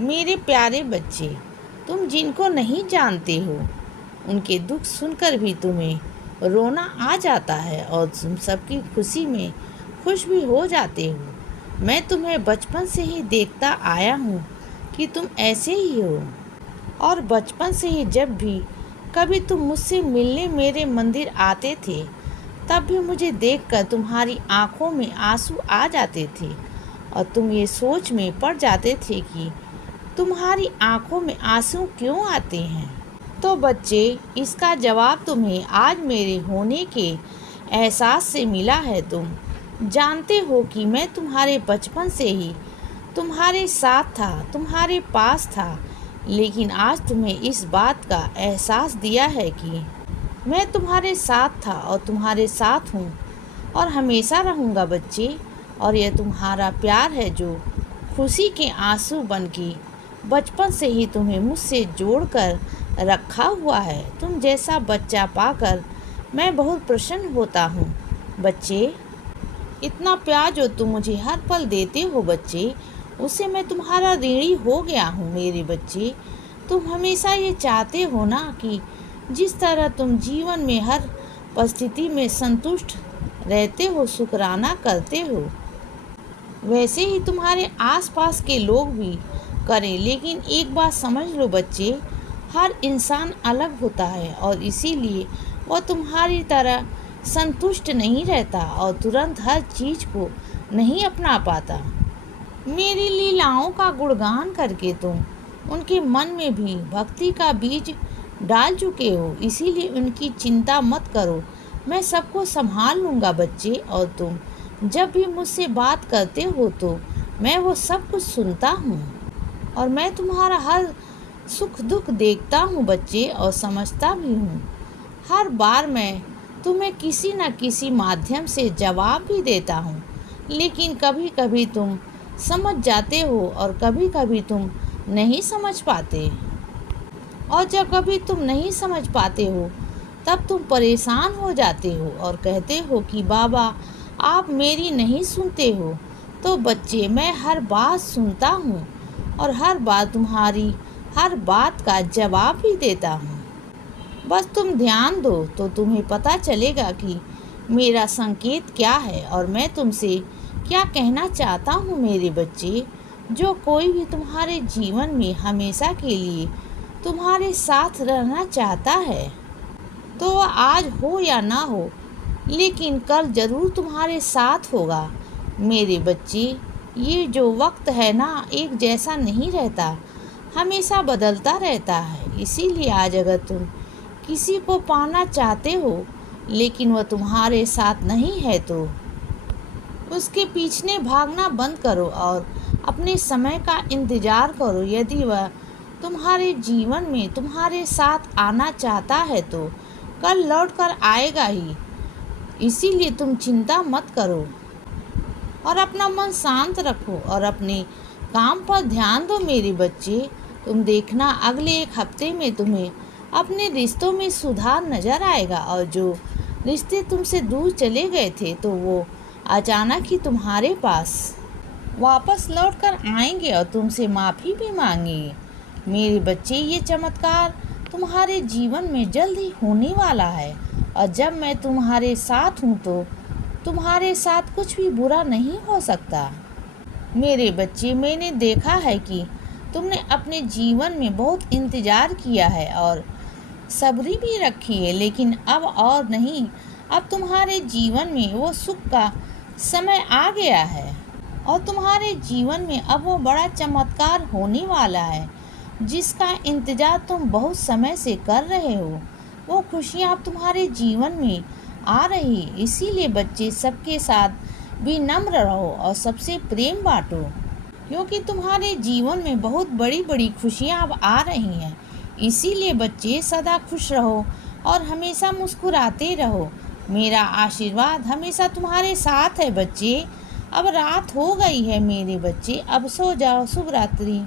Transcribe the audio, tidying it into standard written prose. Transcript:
मेरे प्यारे बच्चे, तुम जिनको नहीं जानते हो उनके दुख सुनकर भी तुम्हें रोना आ जाता है और तुम सबकी खुशी में खुश भी हो जाते हो। मैं तुम्हें बचपन से ही देखता आया हूँ कि तुम ऐसे ही हो, और बचपन से ही जब भी कभी तुम मुझसे मिलने मेरे मंदिर आते थे तब भी मुझे देखकर तुम्हारी आंखों में आंसू आ जाते थे और तुम ये सोच में पड़ जाते थे कि तुम्हारी आंखों में आंसू क्यों आते हैं। तो बच्चे, इसका जवाब तुम्हें आज मेरे होने के एहसास से मिला है। तुम जानते हो कि मैं तुम्हारे बचपन से ही तुम्हारे साथ था, तुम्हारे पास था, लेकिन आज तुम्हें इस बात का एहसास दिया है कि मैं तुम्हारे साथ था और तुम्हारे साथ हूँ और हमेशा रहूँगा बच्चे। और यह तुम्हारा प्यार है जो खुशी के आंसू बनके बचपन से ही तुम्हें मुझसे जोड़कर रखा हुआ है। तुम जैसा बच्चा पाकर मैं बहुत प्रसन्न होता हूँ बच्चे। इतना प्यार जो तुम मुझे हर पल देते हो बच्चे, उससे मैं तुम्हारा ऋणी हो गया हूँ मेरे बच्चे। तुम हमेशा ये चाहते हो ना कि जिस तरह तुम जीवन में हर परिस्थिति में संतुष्ट रहते हो, शुक्राना करते हो, वैसे ही तुम्हारे आसपास के लोग भी करें। लेकिन एक बात समझ लो बच्चे, हर इंसान अलग होता है और इसीलिए वह तुम्हारी तरह संतुष्ट नहीं रहता और तुरंत हर चीज़ को नहीं अपना पाता। मेरी लीलाओं का गुणगान करके तुम उनके मन में भी भक्ति का बीज डाल चुके हो, इसीलिए उनकी चिंता मत करो, मैं सबको संभाल लूँगा बच्चे। और तुम जब भी मुझसे बात करते हो तो मैं वो सब कुछ सुनता हूँ और मैं तुम्हारा हर सुख दुख देखता हूँ बच्चे और समझता भी हूँ। हर बार मैं तुम्हें किसी न किसी माध्यम से जवाब भी देता हूँ, लेकिन कभी कभी तुम समझ जाते हो और कभी कभी तुम नहीं समझ पाते। और जब कभी तुम नहीं समझ पाते हो तब तुम परेशान हो जाते हो और कहते हो कि बाबा आप मेरी नहीं सुनते हो। तो बच्चे, मैं हर बात सुनता हूँ और हर बार तुम्हारी हर बात का जवाब भी देता हूँ। बस तुम ध्यान दो तो तुम्हें पता चलेगा कि मेरा संकेत क्या है और मैं तुमसे क्या कहना चाहता हूँ मेरे बच्चे। जो कोई भी तुम्हारे जीवन में हमेशा के लिए तुम्हारे साथ रहना चाहता है तो वह आज हो या ना हो, लेकिन कल ज़रूर तुम्हारे साथ होगा मेरे बच्चे। ये जो वक्त है ना, एक जैसा नहीं रहता, हमेशा बदलता रहता है। इसीलिए आज अगर तुम किसी को पाना चाहते हो लेकिन वह तुम्हारे साथ नहीं है तो उसके पीछे भागना बंद करो और अपने समय का इंतज़ार करो। यदि वह तुम्हारे जीवन में तुम्हारे साथ आना चाहता है तो कल लौट कर आएगा ही। इसीलिए तुम चिंता मत करो और अपना मन शांत रखो और अपने काम पर ध्यान दो मेरे बच्चे। तुम देखना अगले एक हफ्ते में तुम्हें अपने रिश्तों में सुधार नज़र आएगा और जो रिश्ते तुमसे दूर चले गए थे तो वो अचानक ही तुम्हारे पास वापस लौट कर आएंगे और तुमसे माफ़ी भी मांगेंगे मेरे बच्चे। ये चमत्कार तुम्हारे जीवन में जल्द ही होने वाला है और जब मैं तुम्हारे साथ हूँ तो तुम्हारे साथ कुछ भी बुरा नहीं हो सकता मेरे बच्चे। मैंने देखा है कि तुमने अपने जीवन में बहुत इंतज़ार किया है और सब्री भी रखी है, लेकिन अब और नहीं, अब तुम्हारे जीवन में वो सुख का समय आ गया है और तुम्हारे जीवन में अब वो बड़ा चमत्कार होने वाला है जिसका इंतज़ार तुम बहुत समय से कर रहे हो। वो खुशियाँ अब तुम्हारे जीवन में आ रही। इसीलिए बच्चे, सबके साथ भी नम्र रहो और सबसे प्रेम बांटो, क्योंकि तुम्हारे जीवन में बहुत बड़ी बड़ी खुशियाँ अब आ रही हैं। इसीलिए बच्चे, सदा खुश रहो और हमेशा मुस्कुराते रहो। मेरा आशीर्वाद हमेशा तुम्हारे साथ है बच्चे। अब रात हो गई है मेरे बच्चे, अब सो जाओ। शुभ रात्रि।